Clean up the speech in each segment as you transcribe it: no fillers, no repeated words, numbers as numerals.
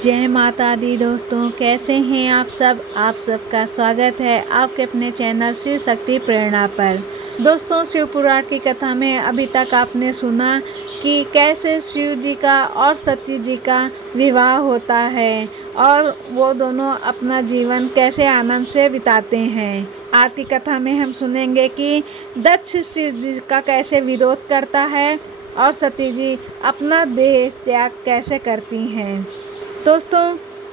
जय माता दी दोस्तों, कैसे हैं आप सब। आप सबका स्वागत है आपके अपने चैनल शिव शक्ति प्रेरणा पर। दोस्तों, शिव पुराण की कथा में अभी तक आपने सुना कि कैसे शिव जी का और सती जी का विवाह होता है और वो दोनों अपना जीवन कैसे आनंद से बिताते हैं। आज की कथा में हम सुनेंगे कि दक्ष शिव जी का कैसे विरोध करता है और सती जी अपना देह त्याग कैसे करती हैं। दोस्तों,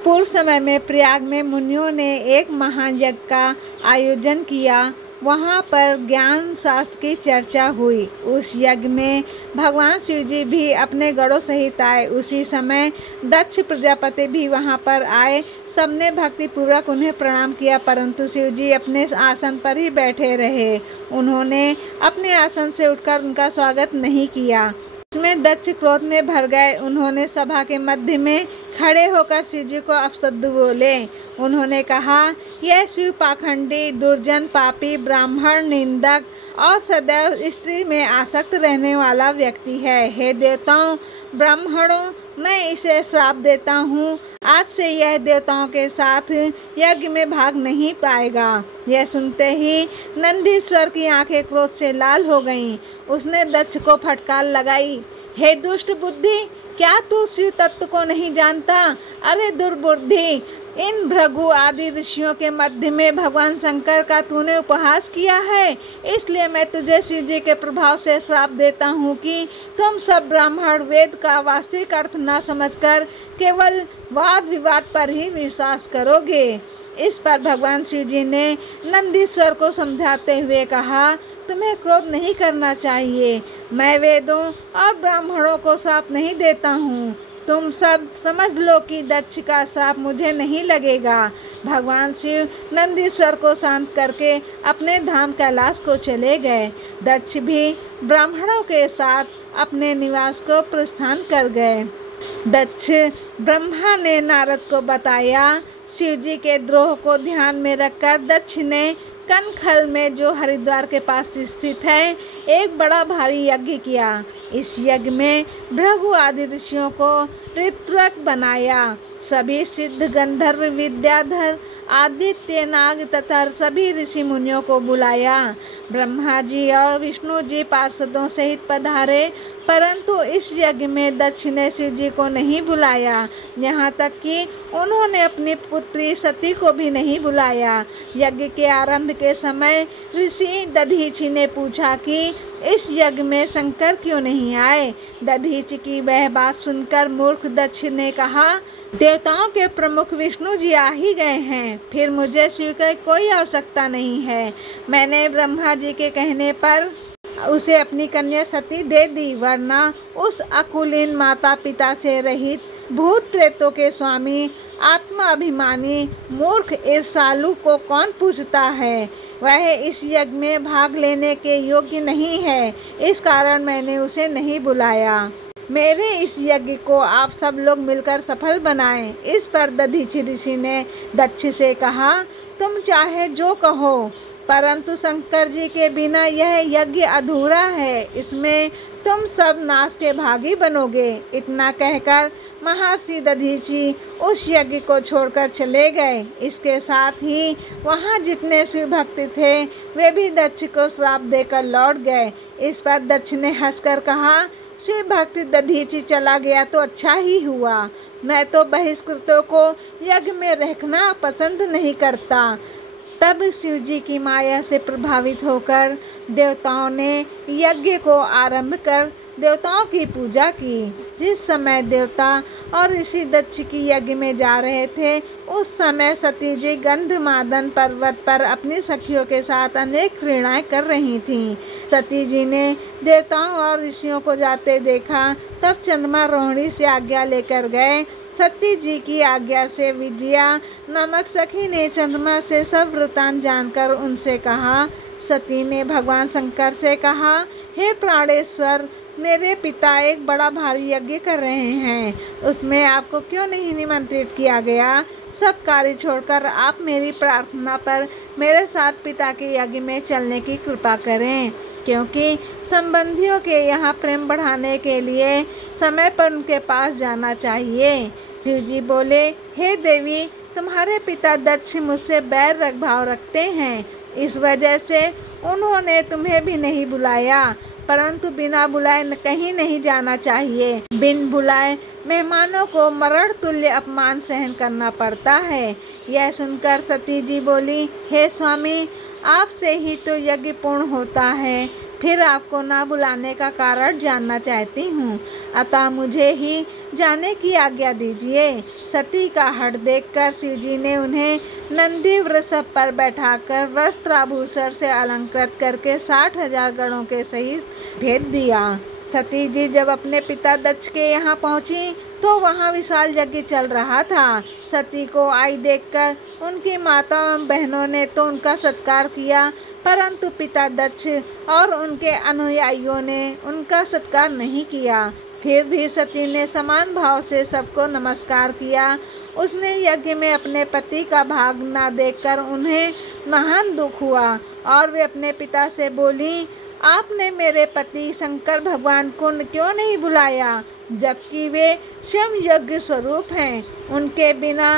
पूर्व समय में प्रयाग में मुनियों ने एक महान यज्ञ का आयोजन किया। वहाँ पर ज्ञान शास्त्र की चर्चा हुई। उस यज्ञ में भगवान शिव जी भी अपने गणों सहित आए। उसी समय दक्ष प्रजापति भी वहाँ पर आए। सबने भक्ति पूर्वक उन्हें प्रणाम किया, परंतु शिव जी अपने आसन पर ही बैठे रहे। उन्होंने अपने आसन से उठकर उनका स्वागत नहीं किया। इसमें दक्ष क्रोध में भर गए। उन्होंने सभा के मध्य में खड़े होकर शिव जी को अपशब्द बोले। उन्होंने कहा, यह शिव पाखंडी, दुर्जन, पापी, ब्राह्मण, निंदक और सदैव स्त्री में आसक्त रहने वाला व्यक्ति है। हे देवताओं, ब्राह्मणों, मैं इसे श्राप देता हूँ। आज से यह देवताओं के साथ यज्ञ में भाग नहीं पाएगा। यह सुनते ही नंदीश्वर की आंखें क्रोध से लाल हो गईं। उसने दक्ष को फटकार लगाई, हे दुष्ट बुद्धि, क्या तू शिव तत्व को नहीं जानता? अरे दुर्बुद्धि, इन भृगु आदि ऋषियों के मध्य में भगवान शंकर का तूने उपहास किया है। इसलिए मैं तुझे शिव जी के प्रभाव से श्राप देता हूँ कि तुम सब ब्राह्मण वेद का वास्तविक अर्थ न समझकर केवल वाद विवाद पर ही विश्वास करोगे। इस पर भगवान शिव जी ने नंदीश्वर को समझाते हुए कहा, तुम्हें क्रोध नहीं करना चाहिए। मैं वेदों और ब्राह्मणों को श्राप नहीं देता हूँ। तुम सब समझ लो कि दक्ष का श्राप मुझे नहीं लगेगा। भगवान शिव नंदीश्वर को शांत करके अपने धाम कैलाश को चले गए। दक्ष भी ब्राह्मणों के साथ अपने निवास को प्रस्थान कर गए। दक्ष ब्रह्मा ने नारद को बताया। शिव जी के द्रोह को ध्यान में रखकर दक्ष ने कनखल में, जो हरिद्वार के पास स्थित है, एक बड़ा भारी यज्ञ किया। इस यज्ञ में भृगु आदि ऋषियों को ऋत्विक बनाया। सभी सिद्ध, गंधर्व, विद्याधर, आदित्य, नाग तथा सभी ऋषि मुनियों को बुलाया। ब्रह्मा जी और विष्णु जी पार्षदों सहित पधारे, परंतु इस यज्ञ में दक्ष ने शिव जी को नहीं बुलाया। यहाँ तक कि उन्होंने अपनी पुत्री सती को भी नहीं बुलाया। यज्ञ के आरंभ के समय ऋषि दधीचि ने पूछा कि इस यज्ञ में शंकर क्यों नहीं आए। दधीचि की वह बात सुनकर मूर्ख दक्ष ने कहा, देवताओं के प्रमुख विष्णु जी आ ही गए हैं, फिर मुझे शिव की कोई आवश्यकता नहीं है। मैंने ब्रह्मा जी के कहने पर उसे अपनी कन्या सती दे दी, वरना उस अकुलीन माता पिता से रहित भूत प्रेतों के स्वामी आत्माभिमानी मूर्ख ईर्ष्यालु को कौन पूछता है। वह इस यज्ञ में भाग लेने के योग्य नहीं है, इस कारण मैंने उसे नहीं बुलाया। मेरे इस यज्ञ को आप सब लोग मिलकर सफल बनाएं। इस पर दधीचि ऋषि ने दक्ष से कहा, तुम चाहे जो कहो, परंतु शंकर जी के बिना यह यज्ञ अधूरा है। इसमें तुम सब नाश के भागी बनोगे। इतना कहकर महर्षि दधीचि उस यज्ञ को छोड़कर चले गए। इसके साथ ही वहाँ जितने शिव भक्त थे वे भी दक्ष को श्राप देकर लौट गए। इस पर दक्ष ने हंसकर कहा, शिव भक्त दधीचि चला गया तो अच्छा ही हुआ। मैं तो बहिष्कृतों को यज्ञ में रखना पसंद नहीं करता। तब शिव जी की माया से प्रभावित होकर देवताओं ने यज्ञ को आरंभ कर देवताओं की पूजा की। जिस समय देवता और ऋषि दक्ष की यज्ञ में जा रहे थे, उस समय सती जी गंधमादन पर्वत पर अपनी सखियों के साथ अनेक क्रीड़ाएं कर रही थीं। सती जी ने देवताओं और ऋषियों को जाते देखा, तब चंद्रमा रोहिणी से आज्ञा लेकर गए। सती जी की आज्ञा से विजया नामक सखी ने चंद्रमा से सब वृतांत जानकर उनसे कहा। सती ने भगवान शंकर से कहा, हे प्राणेश्वर, मेरे पिता एक बड़ा भारी यज्ञ कर रहे हैं, उसमें आपको क्यों नहीं निमंत्रित किया गया। सब कार्य छोड़कर आप मेरी प्रार्थना पर मेरे साथ पिता के यज्ञ में चलने की कृपा करें, क्योंकि संबंधियों के यहाँ प्रेम बढ़ाने के लिए समय पर उनके पास जाना चाहिए। शिव जी बोले, हे देवी, तुम्हारे पिता दक्ष मुझसे बैर भाव रखते हैं, इस वजह से उन्होंने तुम्हें भी नहीं बुलाया। परंतु बिना बुलाए कहीं नहीं जाना चाहिए। बिन बुलाए मेहमानों को मरण तुल्य अपमान सहन करना पड़ता है। यह सुनकर सती जी बोली, हे स्वामी, आपसे ही तो यज्ञ पूर्ण होता है, फिर आपको ना बुलाने का कारण जानना चाहती हूँ, अतः मुझे ही जाने की आज्ञा दीजिए। सती का हठ देखकर शिव जी ने उन्हें नंदी वृषभ पर बैठाकर वस्त्राभूषण से अलंकृत करके 60,000 गणों के सहित भेज दिया। सती जी जब अपने पिता दक्ष के यहाँ पहुँची तो वहाँ विशाल यज्ञ चल रहा था। सती को आई देखकर उनकी माता एवं बहनों ने तो उनका सत्कार किया, परंतु पिता दक्ष और उनके अनुयायियों ने उनका सत्कार नहीं किया। फिर भी सती ने समान भाव से सबको नमस्कार किया। उसने यज्ञ में अपने पति का भाग न देखकर उन्हें महान दुख हुआ और वे अपने पिता से बोली, आपने मेरे पति शंकर भगवान को क्यों नहीं बुलाया, जबकि वे स्वयं यज्ञ स्वरूप हैं। उनके बिना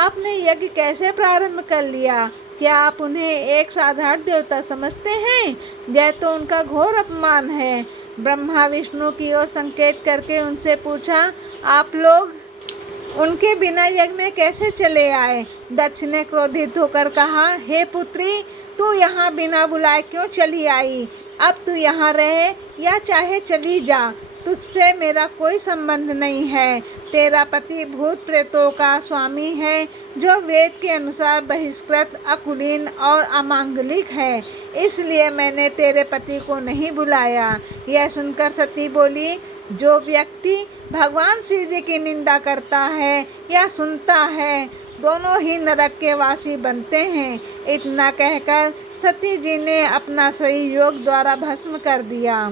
आपने यज्ञ कैसे प्रारंभ कर लिया? क्या आप उन्हें एक साधारण देवता समझते हैं? यह तो उनका घोर अपमान है। ब्रह्मा विष्णु की ओर संकेत करके उनसे पूछा, आप लोग उनके बिना यज्ञ में कैसे चले आए? दक्ष ने क्रोधित होकर कहा, हे पुत्री, तू यहाँ बिना बुलाए क्यों चली आई? अब तू यहाँ रहे या चाहे चली जा, तुझसे मेरा कोई संबंध नहीं है। तेरा पति भूत प्रेतों का स्वामी है, जो वेद के अनुसार बहिष्कृत, अकुलीन और अमांगलिक है, इसलिए मैंने तेरे पति को नहीं बुलाया। यह सुनकर सती बोली, जो व्यक्ति भगवान शिव जी की निंदा करता है या सुनता है, दोनों ही नरक के वासी बनते हैं। इतना कहकर सती जी ने अपना शरीर योग द्वारा भस्म कर दिया।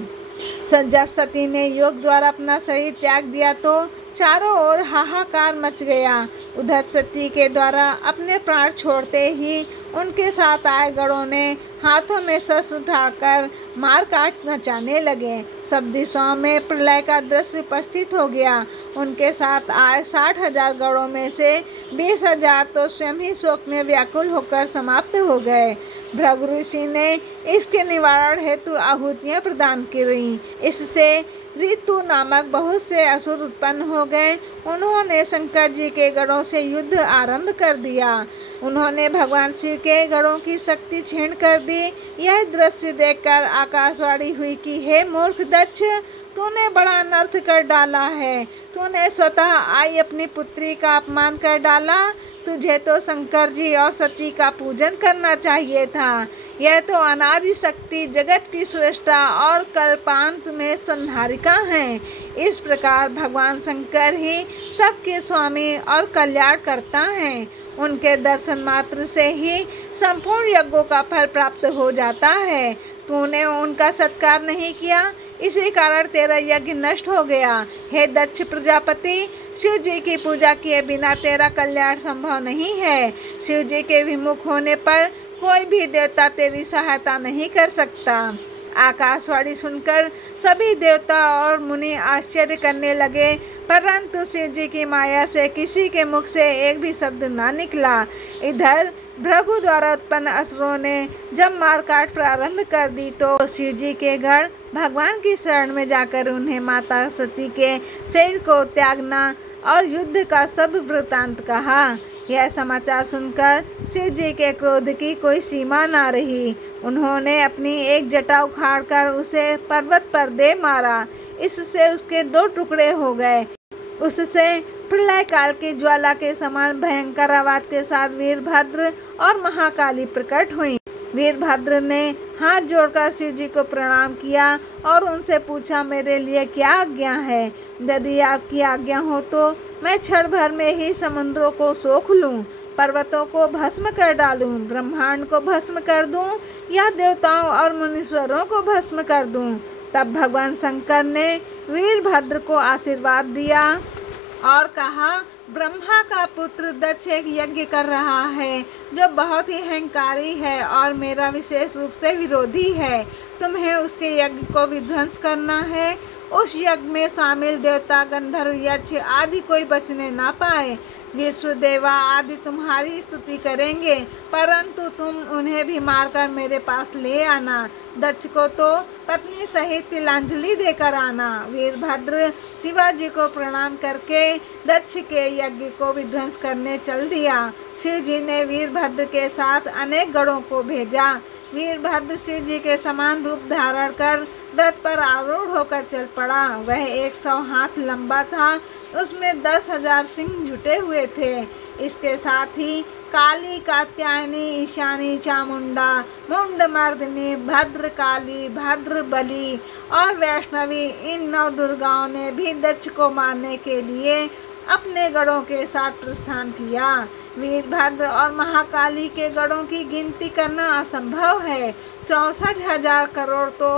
जब सती ने योग द्वारा अपना शरीर त्याग दिया तो चारों ओर हाहाकार मच गया। उधर सती के द्वारा अपने प्राण छोड़ते ही उनके साथ आए गणों ने हाथों में शस्त्र उठाकर मार काट मचाने लगे। सब दिशाओं में प्रलय का दृश्य उपस्थित हो गया। उनके साथ आए 60,000 गणों में से 20,000 तो स्वयं ही शोक में व्याकुल होकर समाप्त हो गए। भृगु ऋषि ने इसके निवारण हेतु आहुतियां प्रदान की। इससे ऋतु नामक बहुत से असुर उत्पन्न हो गए। उन्होंने शंकर जी के गणों से युद्ध आरंभ कर दिया। उन्होंने भगवान शिव के गणों की शक्ति क्षीण कर दी। यह दृश्य देखकर आकाशवाणी हुई कि हे मूर्ख दक्ष, तूने बड़ा अनर्थ कर डाला है। तूने स्वतः आई अपनी पुत्री का अपमान कर डाला। तुझे तो शंकर जी और सती का पूजन करना चाहिए था। यह तो अनादि शक्ति, जगत की सृष्टा और कल्पांत में संहारिका है। इस प्रकार भगवान शंकर ही सबके स्वामी और कल्याण करता है। उनके दर्शन मात्र से ही संपूर्ण यज्ञों का फल प्राप्त हो जाता है। तूने उनका सत्कार नहीं किया, इसी कारण तेरा यज्ञ नष्ट हो गया। हे दक्ष प्रजापति, शिव जी की पूजा किए बिना तेरा कल्याण संभव नहीं है। शिव जी के विमुख होने पर कोई भी देवता तेरी सहायता नहीं कर सकता। आकाशवाणी सुनकर सभी देवता और मुनि आश्चर्य करने लगे, परंतु शिव जी की माया से किसी के मुख से एक भी शब्द ना निकला। इधर भृगु द्वारा उत्पन्न असुरों ने जब मारकाट प्रारंभ कर दी तो शिव जी के गण भगवान की शरण में जाकर उन्हें माता सती के शरीर को त्यागना और युद्ध का सब वृतांत कहा। यह समाचार सुनकर शिव जी के क्रोध की कोई सीमा न रही। उन्होंने अपनी एक जटा उखाड़कर उसे पर्वत पर दे मारा। इससे उसके 2 टुकड़े हो गए। उससे प्रलय काल की ज्वाला के समान भयंकर आवाज के साथ वीरभद्र और महाकाली प्रकट हुई। वीरभद्र ने हाथ जोड़कर शिव जी को प्रणाम किया और उनसे पूछा, मेरे लिए क्या आज्ञा है? यदि आपकी आज्ञा हो तो मैं क्षण भर में ही समुद्रों को सोख लूं, पर्वतों को भस्म कर डालूं, ब्रह्मांड को भस्म कर दूं या देवताओं और मुनीश्वरों को भस्म कर दूं। तब भगवान शंकर ने वीरभद्र को आशीर्वाद दिया और कहा, ब्रह्मा का पुत्र दक्ष एक यज्ञ कर रहा है जो बहुत ही अहंकारी है और मेरा विशेष रूप से विरोधी है। तुम्हें उसके यज्ञ को विध्वंस करना है उस यज्ञ में शामिल देवता, गंधर्व, यक्ष आदि कोई बचने ना पाए। विष्णु देवा आदि तुम्हारी स्तुति करेंगे, परंतु तुम उन्हें भी मारकर मेरे पास ले आना। दक्ष को तो पत्नी सहित तिलांजलि देकर आना। वीरभद्र शिवाजी को प्रणाम करके दक्ष के यज्ञ को विध्वंस करने चल दिया। शिव जी ने वीरभद्र के साथ अनेक गणों को भेजा। वीरभद्र शिव जी के समान रूप धारण कर रथ पर आरूढ़ होकर चल पड़ा। वह 100 हाथ लंबा था, उसमें 10,000 सिंह जुटे हुए थे। इसके साथ ही काली, कात्यायनी, ईशानी, चामुंडा, मुंडमर्दिनी, भद्रकाली, भद्रबली और वैष्णवी इन 9 दुर्गाओं ने भी दक्ष को मारने के लिए अपने गणों के साथ प्रस्थान किया। वीरभद्र और महाकाली के गणों की गिनती करना असंभव है। 64,000 करोड़ तो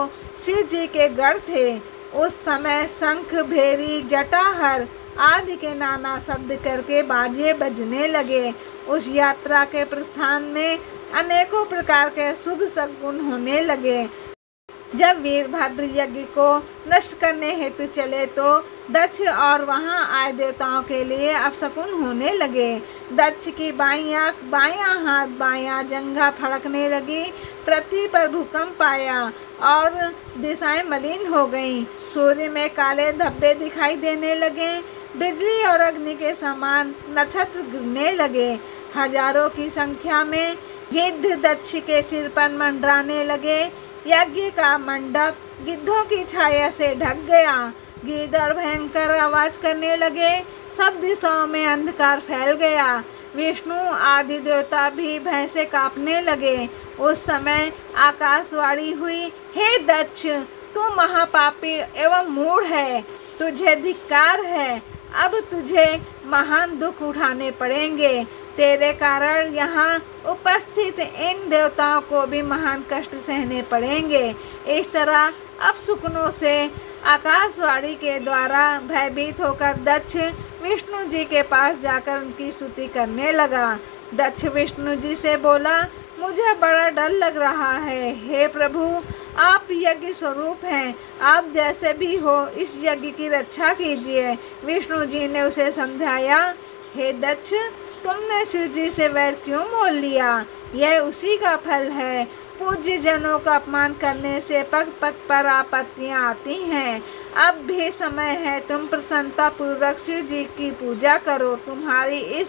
शिव जी के गढ़ थे। उस समय शंख, भेरी, जटाहर आदि के नाना शब्द करके बाजे बजने लगे। उस यात्रा के प्रस्थान में अनेकों प्रकार के शुभ सद्गुण होने लगे। जब वीरभद्र यज्ञ को नष्ट करने हेतु चले तो दक्ष और वहां आए देवताओं के लिए अपशकुन होने लगे। दक्ष की बाईं आंख, बायां हाथ, बायां जंघा फड़कने लगी। पृथ्वी पर भूकंप आया और दिशाएं मलिन हो गईं। सूर्य में काले धब्बे दिखाई देने लगे। बिजली और अग्नि के समान नक्षत्र गिरने लगे। हजारों की संख्या में गिद्ध दक्ष के सिर पर मंडराने लगे। यज्ञ का मंडप गिद्धों की छाया से ढक गया। गिद्ध भयंकर आवाज करने लगे। सब दिशाओं में अंधकार फैल गया। विष्णु आदि देवता भी भय से कांपने लगे। उस समय आकाशवाणी हुई, हे दक्ष, तू महापापी एवं मूढ़ है, तुझे धिक्कार है। अब तुझे महान दुख उठाने पड़ेंगे। तेरे कारण यहाँ उपस्थित इन देवताओं को भी महान कष्ट सहने पड़ेंगे। इस तरह अपशकुनों से आकाशवाणी के द्वारा भयभीत होकर दक्ष विष्णु जी के पास जाकर उनकी स्तुति करने लगा। दक्ष विष्णु जी से बोला, मुझे बड़ा डर लग रहा है। हे प्रभु, आप यज्ञ स्वरूप हैं, आप जैसे भी हो इस यज्ञ की रक्षा कीजिए। विष्णु जी ने उसे समझाया, हे दक्ष, तुमने शिव जी से वैर क्यों मोल लिया? यह उसी का फल है। पूज्य जनों का अपमान करने से पग पग पर आपत्तियां आती हैं। अब भी समय है, तुम प्रसन्नता पूर्वक शिव जी की पूजा करो। तुम्हारी इस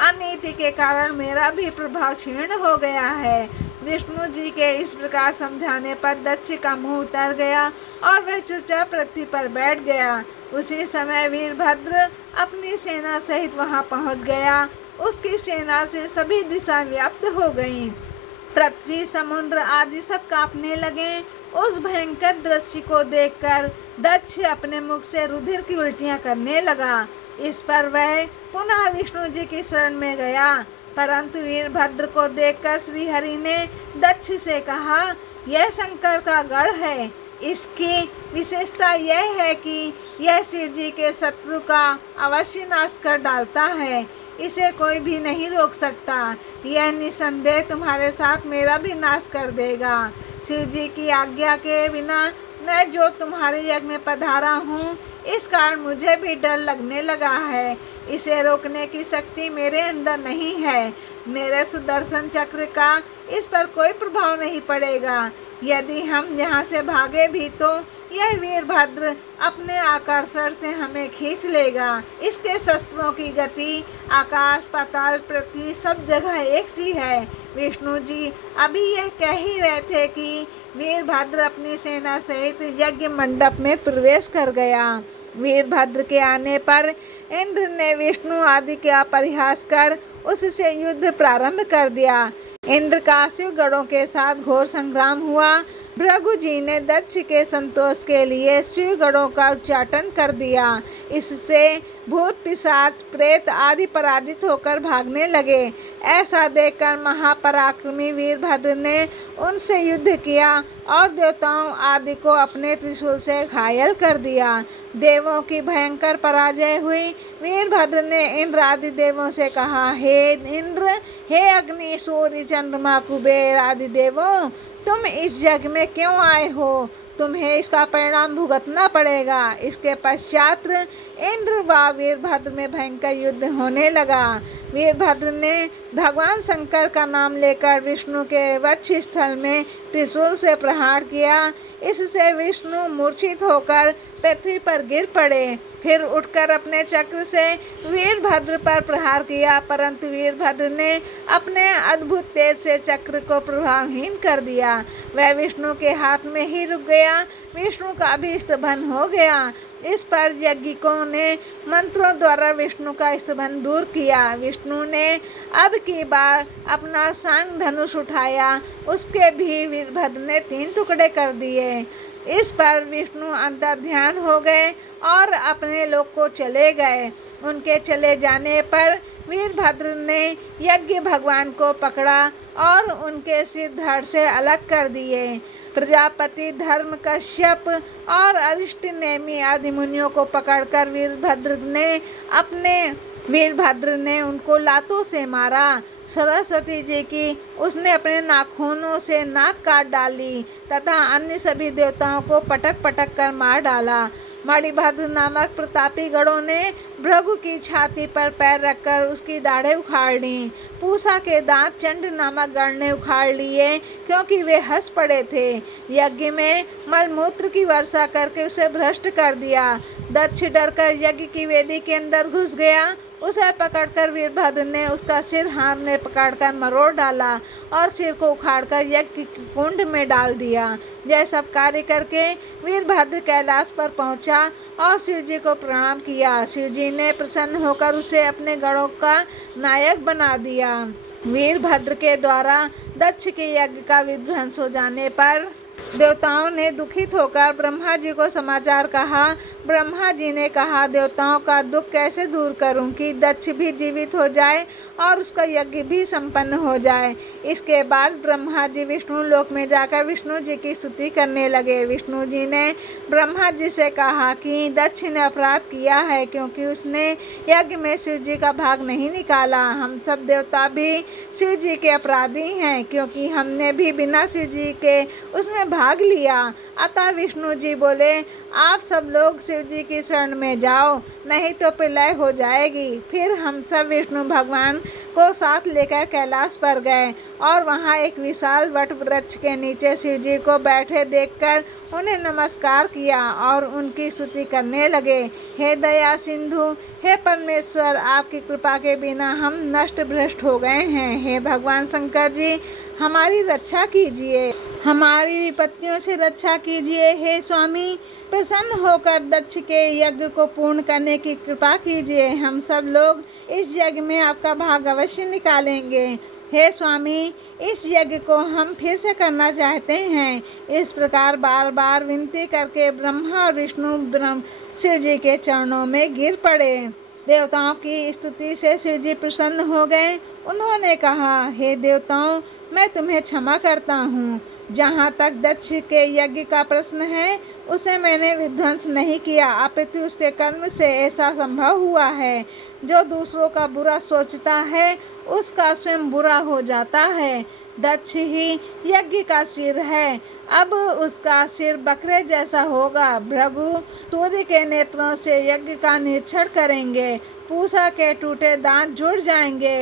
अनीति के कारण मेरा भी प्रभाव क्षीण हो गया है। विष्णु जी के इस प्रकार समझाने पर दक्ष का मुंह उतर गया और वह चुपचाप पृथ्वी पर बैठ गया। उसी समय वीरभद्र अपनी सेना सहित वहां पहुंच गया। उसकी सेना से सभी दिशा व्याप्त हो गईं। पृथ्वी, समुद्र आदि सब कांपने लगे। उस भयंकर दृश्य को देखकर दक्ष अपने मुख से रुधिर की उल्टियां करने लगा। इस पर वह पुनः विष्णु जी की शरण में गया, परंतु वीरभद्र को देखकर श्री हरि ने दक्ष से कहा, यह शंकर का गढ़ है। इसकी विशेषता यह है कि यह शिव जी के शत्रु का अवश्य नाश कर डालता है। इसे कोई भी नहीं रोक सकता। यह निसंदेह तुम्हारे साथ मेरा भी नाश कर देगा। शिव जी की आज्ञा के बिना मैं जो तुम्हारे यज्ञ में पधारा हूँ, इस कारण मुझे भी डर लगने लगा है। इसे रोकने की शक्ति मेरे अंदर नहीं है। मेरे सुदर्शन चक्र का इस पर कोई प्रभाव नहीं पड़ेगा। यदि हम यहाँ से भागे भी तो यह वीरभद्र अपने आकर्षण से हमें खींच लेगा। इसके शस्त्रों की गति आकाश, पाताल, पृथ्वी सब जगह एक सी है। विष्णु जी अभी यह कह ही रहे थे कि वीरभद्र अपनी सेना सहित यज्ञ मंडप में प्रवेश कर गया। वीरभद्र के आने पर इंद्र ने विष्णु आदि का परिहास कर उससे युद्ध प्रारंभ कर दिया। इंद्र का शिव गणों के साथ घोर संग्राम हुआ। भृगु जी ने दक्ष के संतोष के लिए शिव गणों का उच्चाटन कर दिया। इससे भूत, पिशाच, प्रेत आदि पराजित होकर भागने लगे। ऐसा देखकर महापराक्रमी वीरभद्र ने उनसे युद्ध किया और देवताओं आदि को अपने त्रिशूल से घायल कर दिया। देवों की भयंकर पराजय हुई। वीरभद्र ने इंद्र आदि देवों से कहा, हे इंद्र, हे अग्नि, सूर्य, चंद्रमा, कुबेर आदि देवों, तुम इस यज्ञ में क्यों आए हो? तुम्हें इसका परिणाम भुगतना पड़ेगा। इसके पश्चात इंद्र व वीरभद्र में भयंकर युद्ध होने लगा। वीरभद्र ने भगवान शंकर का नाम लेकर विष्णु के वक्ष स्थल में त्रिशूल से प्रहार किया। इससे विष्णु मूर्छित होकर पृथ्वी पर गिर पड़े। फिर उठकर अपने चक्र से वीरभद्र पर प्रहार किया, परंतु वीरभद्र ने अपने अद्भुत तेज से चक्र को प्रभावहीन कर दिया। वह विष्णु के हाथ में ही रुक गया। विष्णु का भी स्तंभन हो गया। इस पर यज्ञिकों ने मंत्रों द्वारा विष्णु का स्तंभन दूर किया। विष्णु ने अब की बार अपना सांग धनुष उठाया, उसके भी वीरभद्र ने 3 टुकड़े कर दिए। इस पर विष्णु अंतर्ध्यान हो गए और अपने लोक को चले गए। उनके चले जाने पर वीरभद्र ने यज्ञ भगवान को पकड़ा और उनके सिर धड़ से अलग कर दिए। प्रजापति धर्म कश्यप और अरिष्ट नेमि आदि मुनियों को पकड़कर वीरभद्र ने उनको लातों से मारा। सरस्वती जी की उसने अपने नाखूनों से नाक काट डाली तथा अन्य सभी देवताओं को पटक पटक कर मार डाला। मणिभद्र नामक प्रतापी गणों ने भृगु की छाती पर पैर रखकर उसकी दाढ़ें उखाड़ ली। पूषा के दांत चंड नामक गण ने उखाड़ लिए, क्योंकि वे हंस पड़े थे। यज्ञ में मलमूत्र की वर्षा करके उसे भ्रष्ट कर दिया। दक्ष डरकर यज्ञ की वेदी के अंदर घुस गया। उसे पकड़कर वीरभद्र ने उसका सिर हाथ में पकड़कर मरोड़ डाला और सिर को उखाड़कर यज्ञ के कुंड में डाल दिया। यह सब कार्य करके वीरभद्र कैलाश पर पहुंचा और शिव जी को प्रणाम किया। शिव जी ने प्रसन्न होकर उसे अपने गणों का नायक बना दिया। वीरभद्र के द्वारा दक्ष के यज्ञ का विध्वंस हो जाने पर देवताओं ने दुखित होकर ब्रह्मा जी को समाचार कहा। ब्रह्मा जी ने कहा, देवताओं का दुख कैसे दूर करूं कि दक्ष भी जीवित हो जाए और उसका यज्ञ भी संपन्न हो जाए। इसके बाद ब्रह्मा जी विष्णु लोक में जाकर विष्णु जी की स्तुति करने लगे। विष्णु जी ने ब्रह्मा जी से कहा कि दक्ष ने अपराध किया है, क्योंकि उसने यज्ञ में शिव जी का भाग नहीं निकाला। हम सब देवता भी शिव जी के अपराधी हैं, क्योंकि हमने भी बिना शिव जी के उसमें भाग लिया। अतः विष्णु जी बोले, आप सब लोग शिव जी की शरण में जाओ, नहीं तो प्रलय हो जाएगी। फिर हम सब विष्णु भगवान को साथ लेकर कैलाश पर गए और वहां एक विशाल वट वृक्ष के नीचे शिव जी को बैठे देखकर उन्हें नमस्कार किया और उनकी स्तुति करने लगे। हे दया सिंधु, हे परमेश्वर, आपकी कृपा के बिना हम नष्ट भ्रष्ट हो गए हैं। हे भगवान शंकर जी, हमारी रक्षा कीजिए, हमारी विपत्तियों से रक्षा कीजिए। हे स्वामी, प्रसन्न होकर दक्ष के यज्ञ को पूर्ण करने की कृपा कीजिए। हम सब लोग इस यज्ञ में आपका भाग अवश्य निकालेंगे। हे स्वामी, इस यज्ञ को हम फिर से करना चाहते हैं। इस प्रकार बार बार विनती करके ब्रह्मा और विष्णु शिव जी के चरणों में गिर पड़े। देवताओं की स्तुति से शिव जी प्रसन्न हो गए। उन्होंने कहा, हे देवताओं, मैं तुम्हें क्षमा करता हूँ। जहाँ तक दक्ष के यज्ञ का प्रश्न है, उसे मैंने विध्वंस नहीं किया, अपितु उसके कर्म से ऐसा संभव हुआ है। जो दूसरों का बुरा सोचता है, उसका स्वयं बुरा हो जाता है। दक्ष ही यज्ञ का सिर है, अब उसका सिर बकरे जैसा होगा। भृगु सूर्य के नेत्रों से यज्ञ का निरीक्षण करेंगे। पूषा के टूटे दांत जुड़ जाएंगे।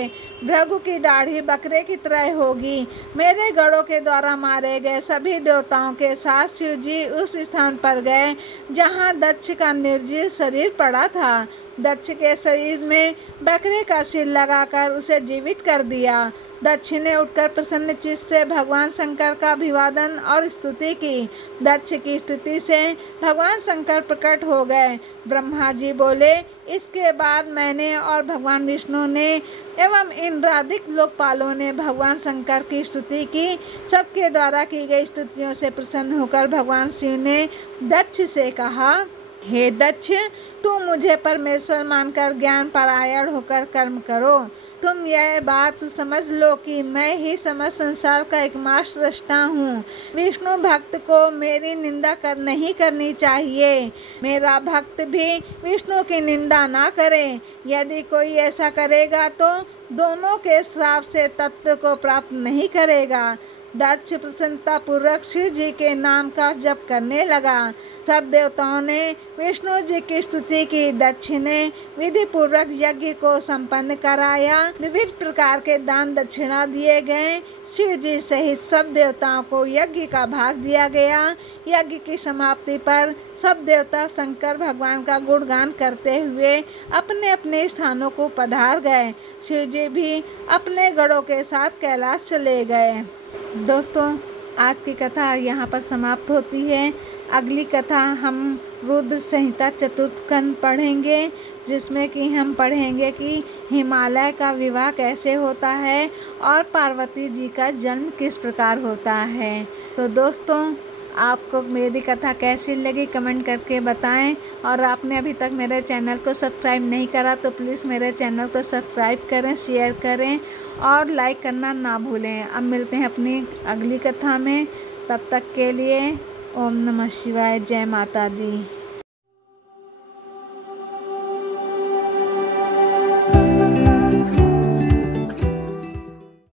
भृगु की दाढ़ी बकरे की तरह होगी। मेरे गणों के द्वारा मारे गए सभी देवताओं के साथ शिव जी उस स्थान पर गए जहाँ दक्ष का निर्जीव शरीर पड़ा था। दक्ष के शरीर में बकरे का सिर लगाकर उसे जीवित कर दिया। दक्ष ने उठकर प्रसन्न चित्त से भगवान शंकर का अभिवादन और स्तुति की। दक्ष की स्तुति से भगवान शंकर प्रकट हो गए। ब्रह्मा जी बोले, इसके बाद मैंने और भगवान विष्णु ने एवं इंद्रादिक लोकपालों ने भगवान शंकर की स्तुति की। सबके द्वारा की गई स्तुतियों से प्रसन्न होकर भगवान शिव ने दक्ष से कहा, हे दक्ष, तुम मुझे परमेश्वर मानकर ज्ञान परायण होकर कर्म करो। तुम यह बात समझ लो कि मैं ही समस्त संसार का एकमात्र सृष्टा हूँ। विष्णु भक्त को मेरी निंदा नहीं करनी चाहिए। मेरा भक्त भी विष्णु की निंदा ना करे। यदि कोई ऐसा करेगा तो दोनों के श्राप से तत्व को प्राप्त नहीं करेगा। दक्ष प्रसन्नता पूर्वक शिव जी के नाम का जप करने लगा। सब देवताओं ने विष्णु जी की स्तुति की। दक्ष ने विधि पूर्वक यज्ञ को संपन्न कराया। विविध प्रकार के दान दक्षिणा दिए गए। शिव जी सहित सब देवताओं को यज्ञ का भाग दिया गया। यज्ञ की समाप्ति पर सब देवता शंकर भगवान का गुणगान करते हुए अपने अपने स्थानों को पधार गए। शिव जी भी अपने गणों के साथ कैलाश चले गए। दोस्तों, आज की कथा यहाँ पर समाप्त होती है। अगली कथा हम रुद्र संहिता चतुर्थ स्कंद पढ़ेंगे, जिसमें कि हम पढ़ेंगे कि हिमालय का विवाह कैसे होता है और पार्वती जी का जन्म किस प्रकार होता है। तो दोस्तों, आपको मेरी कथा कैसी लगी कमेंट करके बताएं। और आपने अभी तक मेरे चैनल को सब्सक्राइब नहीं करा तो प्लीज़ मेरे चैनल को सब्सक्राइब करें, शेयर करें और लाइक करना ना भूलें। अब मिलते हैं अपनी अगली कथा में। तब तक के लिए ओम नमः शिवाय, जय माता दी।